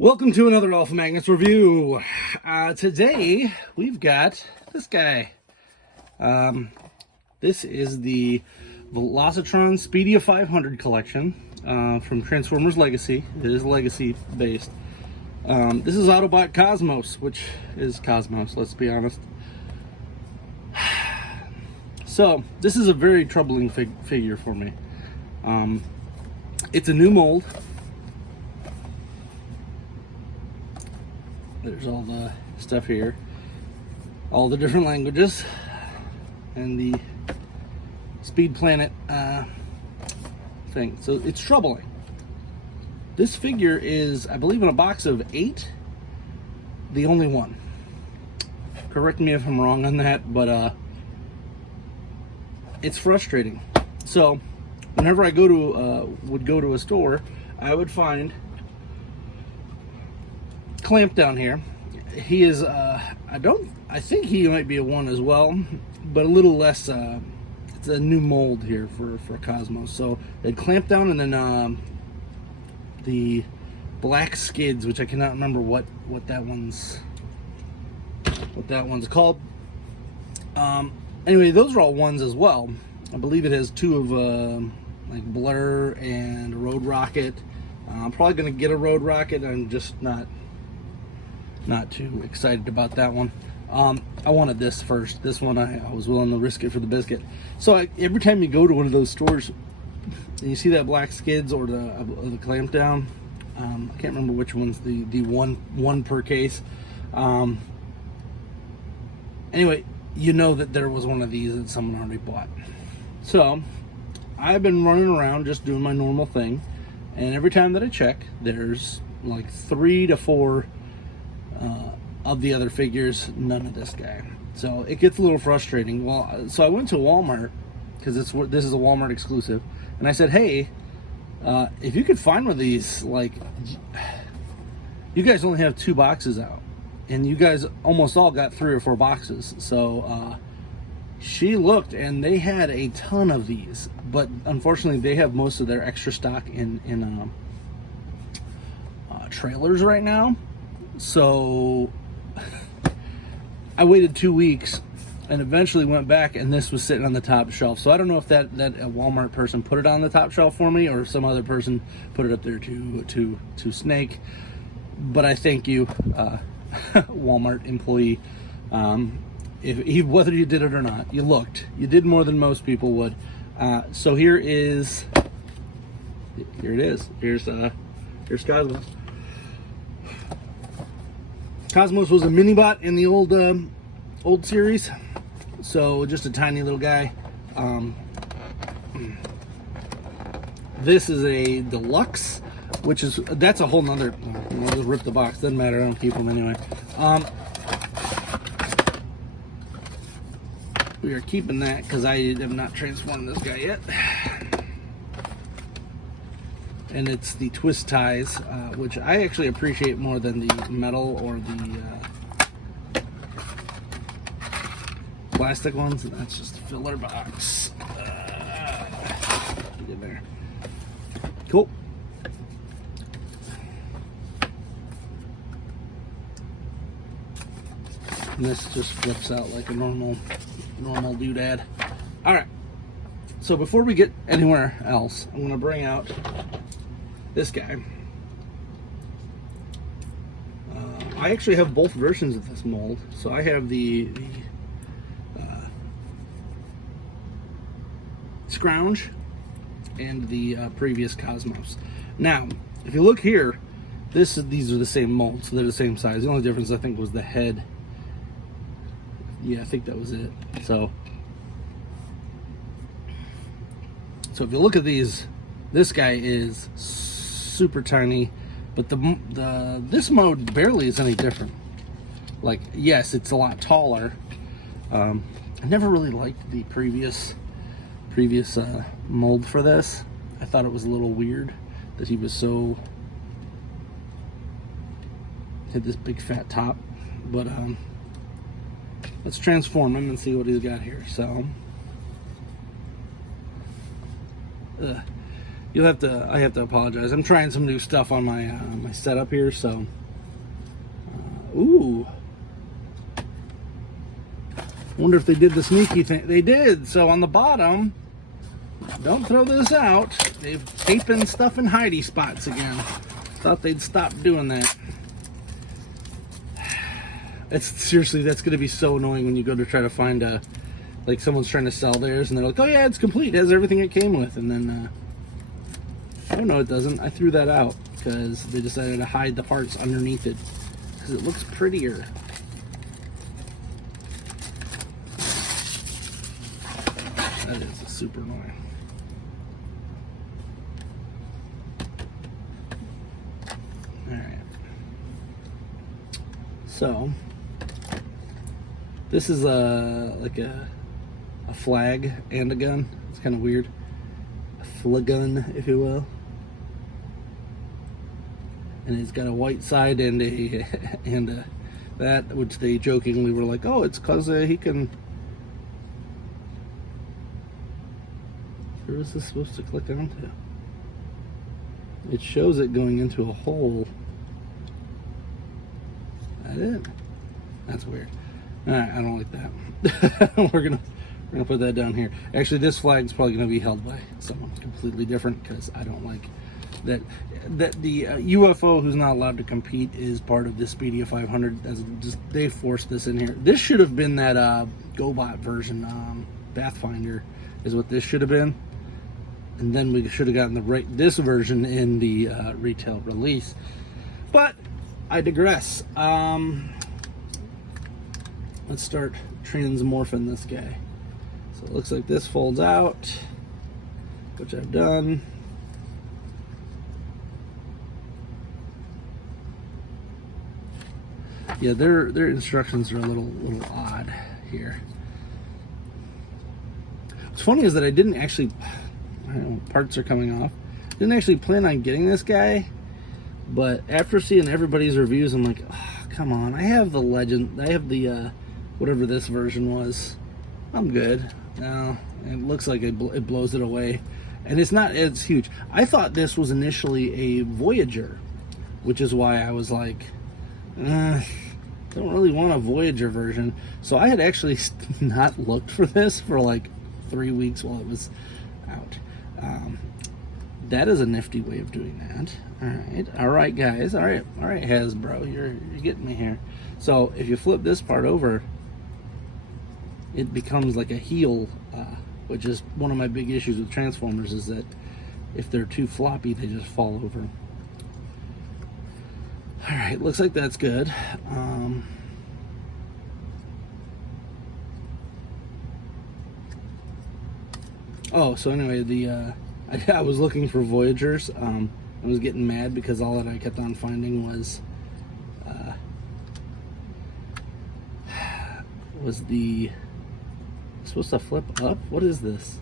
Welcome to another Alpha Magnus review. Today we've got this guy. This is the Velocitron Speedia 500 collection from Transformers Legacy. It is Legacy based. This is Autobot Cosmos, which is Cosmos, let's be honest. So this is a very troubling figure for me. It's a new mold. There's all the stuff here, all the different languages, and the Speed Planet thing. So it's troubling. This figure is, I believe, in a box of 8, the only one. Correct me if I'm wrong on that, but it's frustrating. So whenever I would go to a store, I would find Clamp down here. He is I think he might be a 1 as well, but a little less. It's a new mold here for Cosmos. So they Clamp down, and then the black skids, which I cannot remember what that one's called. Anyway, those are all 1s as well. I believe it has 2 of like Blur and a Road Rocket. I'm probably gonna get a Road Rocket. I'm just not too excited about that one. I wanted this first. This one I was willing to risk it for the biscuit. So every time you go to one of those stores and you see that black skids or the Clamp down, I can't remember which one's the one per case. Anyway, you know that there was one of these that someone already bought. So I've been running around just doing my normal thing, and every time that I check, there's like 3 to 4 of the other figures, none of this guy. So it gets a little frustrating. Well, so I went to Walmart, because this is a Walmart exclusive, and I said, hey, if you could find one of these, like, you guys only have 2 boxes out, and you guys almost all got 3 or 4 boxes. So she looked, and they had a ton of these, but unfortunately they have most of their extra stock in trailers right now. So I waited 2 weeks and eventually went back, and this was sitting on the top shelf. So I don't know if that Walmart person put it on the top shelf for me, or some other person put it up there to snake. But I thank you, Walmart employee. Whether you did it or not, you looked. You did more than most people would. So here it is. Here's Cosmos. Cosmos was a mini-bot in the old series, so just a tiny little guy. This is a deluxe, that's a whole nother. I'll just rip the box. Doesn't matter. I don't keep them anyway. We are keeping that because I have not transformed this guy yet. And it's the twist ties, which I actually appreciate more than the metal or the plastic ones. And that's just a filler box. Get in there. Cool. And this just flips out like a normal doodad. All right. So before we get anywhere else, I'm going to bring out this guy. I actually have both versions of this mold. So I have the Scrounge and the previous Cosmos. Now, if you look here, these are the same mold, so they're the same size. The only difference, I think, was the head. Yeah, I think that was it. So if you look at these, this guy is super tiny, but this mode barely is any different. Like, yes, it's a lot taller. I never really liked the previous mold for this. I thought it was a little weird that he was had this big fat top. But let's transform him and see what he's got here. So I have to apologize. I'm trying some new stuff on my my setup here, so. Ooh. Wonder if they did the sneaky thing. They did. So on the bottom, don't throw this out. They've taping stuff in hidey spots again. Thought they'd stop doing that. It's seriously, that's going to be so annoying when you go to try to find a, like someone's trying to sell theirs and they're like, oh yeah, it's complete, it has everything it came with, and then oh no, it doesn't. I threw that out because they decided to hide the parts underneath it because it looks prettier. That is super annoying. All right. So this is like a flag and a gun. It's kind of weird. A flagun, if you will. And it's got a white side and a that, which they jokingly were like, oh, it's because he can. Where is this supposed to click onto? It shows it going into a hole. That it? That's weird. All right, I don't like that. we're gonna put that down here. Actually, this flag's probably gonna be held by someone completely different because I don't like that. That the UFO who's not allowed to compete is part of this Speedia 500. They forced this in here. This should have been that GoBot version. Pathfinder is what this should have been. And then we should have gotten this version in the retail release. But I digress. Let's start transmorphing this guy. So it looks like this folds out, which I've done. Yeah, their instructions are a little odd here. What's funny is that I didn't actually. I don't know, parts are coming off. Didn't actually plan on getting this guy, but after seeing everybody's reviews, I'm like, oh, come on. I have the Legend. I have the, whatever this version was. I'm good. No, it looks like it blows it away. And it's huge. I thought this was initially a Voyager, which is why I was like, don't really want a Voyager version. So I had actually not looked for this for like 3 weeks while it was out. That is a nifty way of doing that. All right, guys. All right, Hasbro, you're getting me here. So if you flip this part over, it becomes like a heel, which is one of my big issues with Transformers, is that if they're too floppy, they just fall over. All right, looks like that's good. Oh, so anyway, I was looking for Voyagers. I was getting mad because all that I kept on finding was the supposed to flip up. What is this?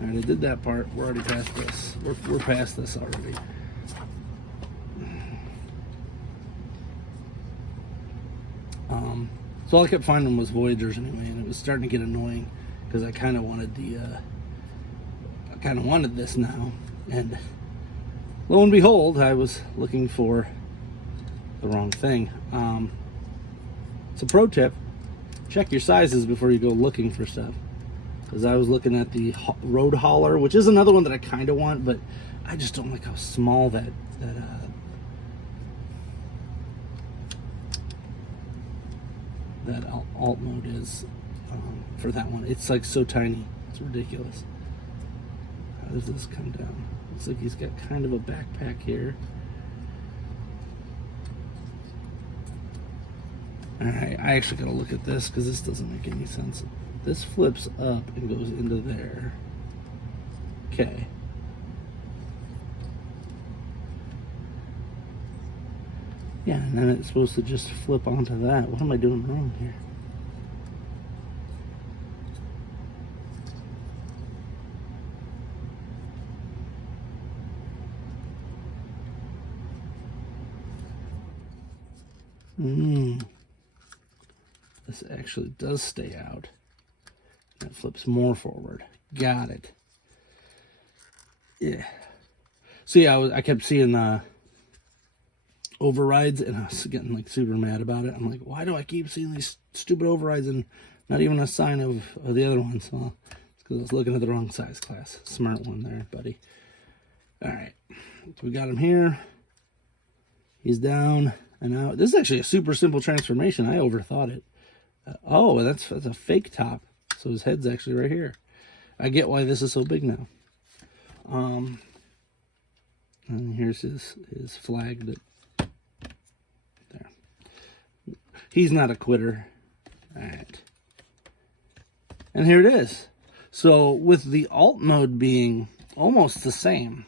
All right, I did that part. We're already past this. We're past this already. So all I kept finding was Voyagers anyway, and it was starting to get annoying because I kind of wanted this now, and lo and behold, I was looking for the wrong thing. So pro tip, check your sizes before you go looking for stuff, because I was looking at the Road Hauler, which is another one that I kind of want, but I just don't like how small that alt mode is for that one. It's like so tiny, it's ridiculous. How does this come down? Looks like he's got kind of a backpack here. Alright, I actually gotta look at this because this doesn't make any sense. This flips up and goes into there. Okay. Yeah, and then it's supposed to just flip onto that. What am I doing wrong here? This actually does stay out. It flips more forward. Got it. Yeah. So yeah, I kept seeing overrides, and I was getting like super mad about it. I'm like, why do I keep seeing these stupid overrides and not even a sign of the other ones? Well, it's because I was looking at the wrong size class. Smart one there, buddy. All right, so we got him here. He's down and out. This is actually a super simple transformation. I overthought it. Oh, that's a fake top. So his head's actually right here. I get why this is so big now. And here's his flag that there. He's not a quitter. All right. And here it is. So with the alt mode being almost the same,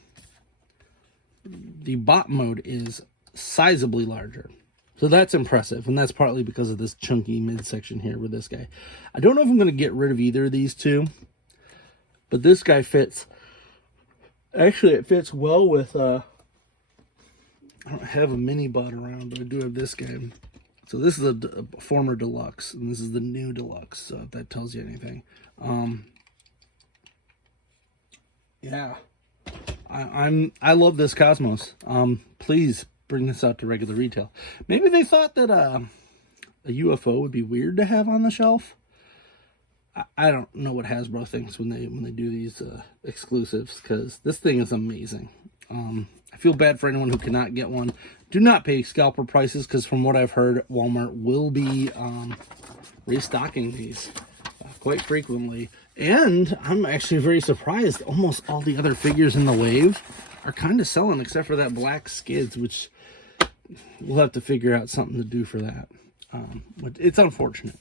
the bot mode is sizably larger. So that's impressive, and that's partly because of this chunky midsection here with this guy. I don't know if I'm going to get rid of either of these two, but this guy fits. Actually, it fits well with, I don't have a mini bot around, but I do have this guy. So this is a former deluxe, and this is the new deluxe, so if that tells you anything. Yeah. I love this Cosmos. Please bring this out to regular retail. Maybe they thought that a UFO would be weird to have on the shelf. I don't know what Hasbro thinks when they do these exclusives, because this thing is amazing. I feel bad for anyone who cannot get one. Do not pay scalper prices, because from what I've heard, Walmart will be restocking these quite frequently. And I'm actually very surprised. Almost all the other figures in the wave are kind of selling, except for that black Skids, which we'll have to figure out something to do for that. But it's unfortunate,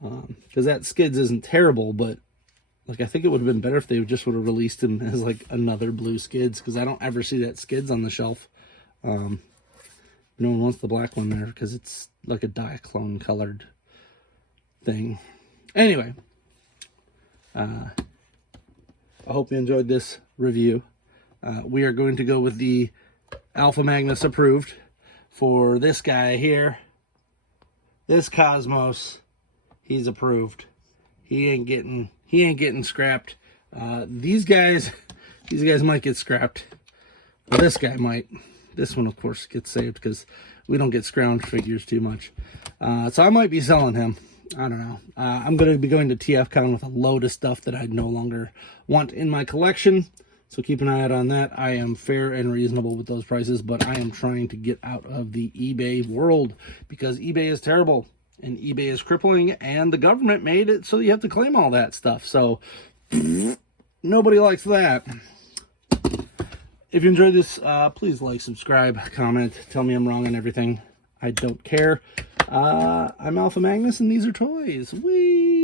because that Skids isn't terrible, but like I think it would have been better if they just would have released him as like another blue Skids, because I don't ever see that Skids on the shelf. No one wants the black one there because it's like a Diaclone colored thing. Anyway, I hope you enjoyed this review. We are going to go with the Alpha Magnus approved for this guy here. This Cosmos, he's approved. He ain't getting scrapped. These guys might get scrapped. Well, this guy might. This one, of course, gets saved because we don't get scrounged figures too much. So I might be selling him. I don't know. I'm going to be going to TFCon with a load of stuff that I no longer want in my collection. So keep an eye out on that. I am fair and reasonable with those prices, but I am trying to get out of the eBay world because eBay is terrible and eBay is crippling, and the government made it so you have to claim all that stuff. So nobody likes that. If you enjoyed this, please like, subscribe, comment, tell me I'm wrong on everything. I don't care. I'm Alpha Magnus, and these are toys. Whee!